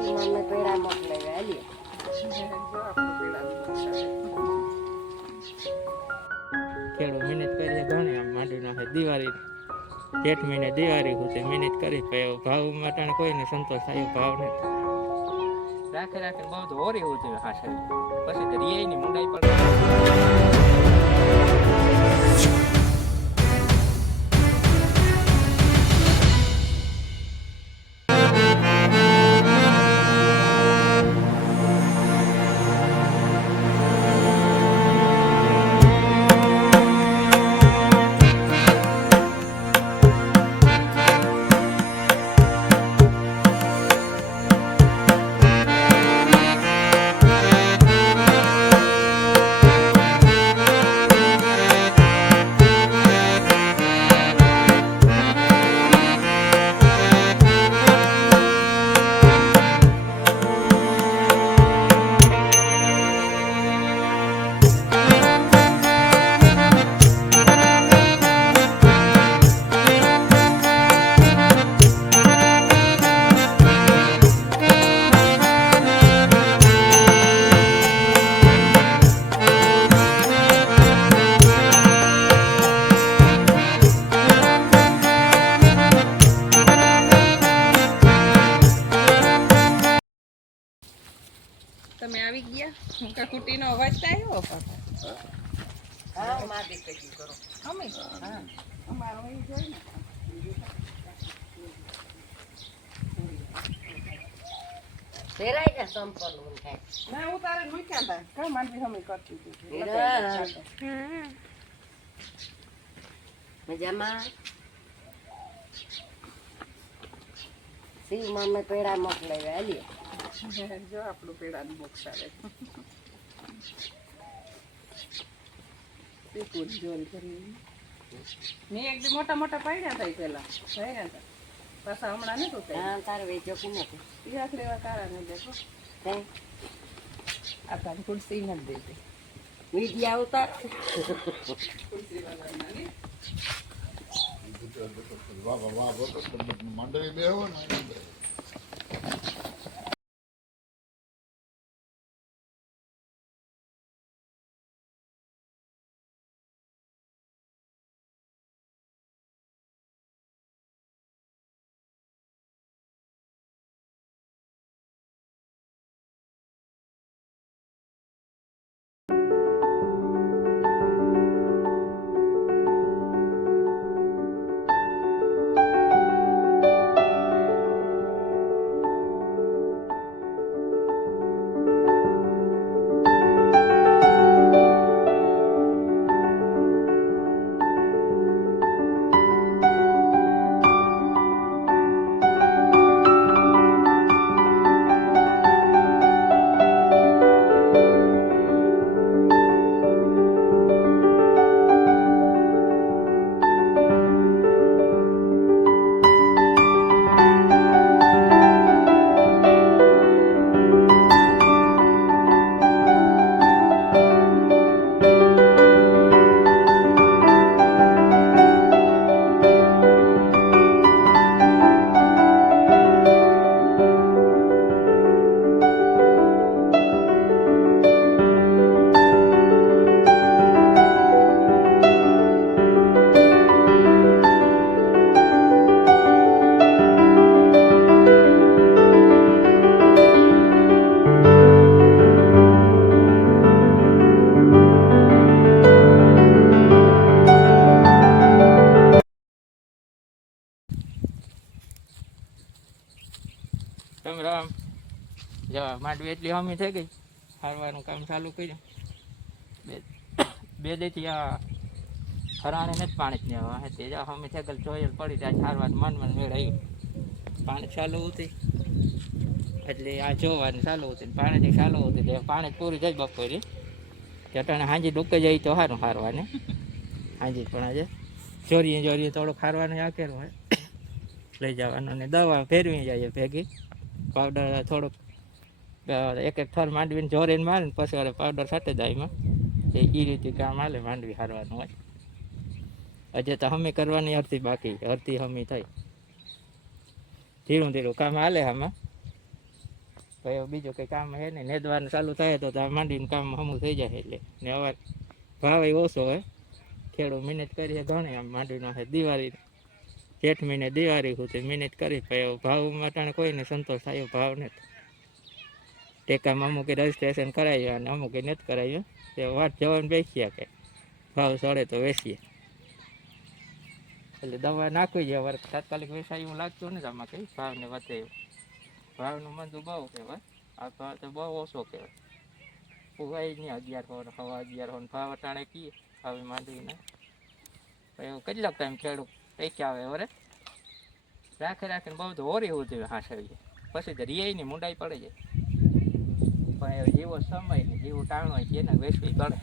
મને પેડા મોકલાવ્યા હાલી ખેડૂ મહેનત કરી ઘણી આમ માંડી નાખે દિવાળી જેઠ મહિને દિવાળી સુધી મહેનત કરી ભાવ માટે કોઈને સંતોષ થાય ભાવ નથી રાખે રાખે બહુ તો ઓરી હોતી હા પછી તો રિયાની મુંડાઈ પર તમે આવી ગયા હું કા કુટીનો અવાજ આવ્યો હા માં દીકરી કરો અમે હા અમારો અહીં જોઈ ને ફેરાઈ ગયા સંપલ હું થાય ના હું તારે મૂક્યા હતા કા માંડવી હમી કરતી હતી મજામાં સી મને પેડા મોકલાવ્યા હાલી જો આપણું પેડાનું બોક્સ આવે જોલ કરી મેં એક દી મોટા મોટા પાડ્યા હતા પેલા ભાઈ હતા પાછા હમણાં નતું કઈ હા તારે વેચો કે નથી યાદ લેવા તારા ને દેખો આ તારી ખુરશી નથી દેતી મીડિયા ઉતાર મંડળી બેહો ને રામ રામ જવા માંડવી એટલી હમી થઈ ગઈ હારવાનું કામ ચાલુ કર્યું બે દેથી આ હરાણે નથી પાણી જ નહીં આવે તે હમી થઈ ગઈ જોયેલ પડી ત્યાં હારવાનું મનમાં મેળ આવ્યું પાણી ચાલુ હતી એટલે આ જોવાનું ચાલુ હતું પાણીથી ચાલુ હતું તે પાણી પૂરી જાય બપોરી ચટાણે હાંજી ડૂકે જાય તો સારું હારવાને હાંજી પણ આજે ચોરીએ થોડુંક હારવાનું આકેલું હોય લઈ જવાનું અને દવા ફેરવી જાય ભેગી પાવડર થોડુંક એક થર માંડવીને જોરીને મારે ને પછી અરે પાવડર છાંટી જાય એમાં એ રીતે કામ હાલે માંડવી હારવાનું હોય હજે તો હમી કરવાની અડધી બાકી અડધી હમી થઈ ધીરું ધીરું કામ હાલે આમાં તો હવે બીજું કંઈ કામ છે ને નેદવાનું ચાલુ થાય તો આ માંડીને કામ હમું થઈ જાય એટલે ને હવે ભાવ ઓછો હોય ખેડૂત મહેનત કરીએ ઘણી આમ માંડીનો છે દિવાળી જેઠ મહિને દિવાળી સુધી મહેનત કરી પછી ભાવ માટે કોઈને સંતોષ થાય એવો ભાવ નથી ટેકામાં અમુકે રજીસ્ટ્રેશન કરાવ્યું અને અમુકે નથી કરાવ્યું તે વાત જવાનું બેસીએ કે ભાવ ચડે તો વેચીએ એટલે દવા નાખવી છે વર્ગ તાત્કાલિક વેચાય એવું લાગતું નથી આમાં કંઈ ભાવને વધે એવું ભાવનું મંદું બહુ કહેવાય આ ભાવ તો બહુ ઓછો કહેવાય ઉવાય નહીં 1100 સવા 1100 ભાવ અટાણે કીએ હવે માંડીને એવું કેટલોક ટાઈમ ખેડૂત પૈકી આવે વરે રાખીને બહુ તો હોરી સુધી હાંસવીએ પછી તો રિયાની મુંડાઈ પડે છે પણ જેવો સમય ને જેવું ટાણું હોય એને વેચવી પડે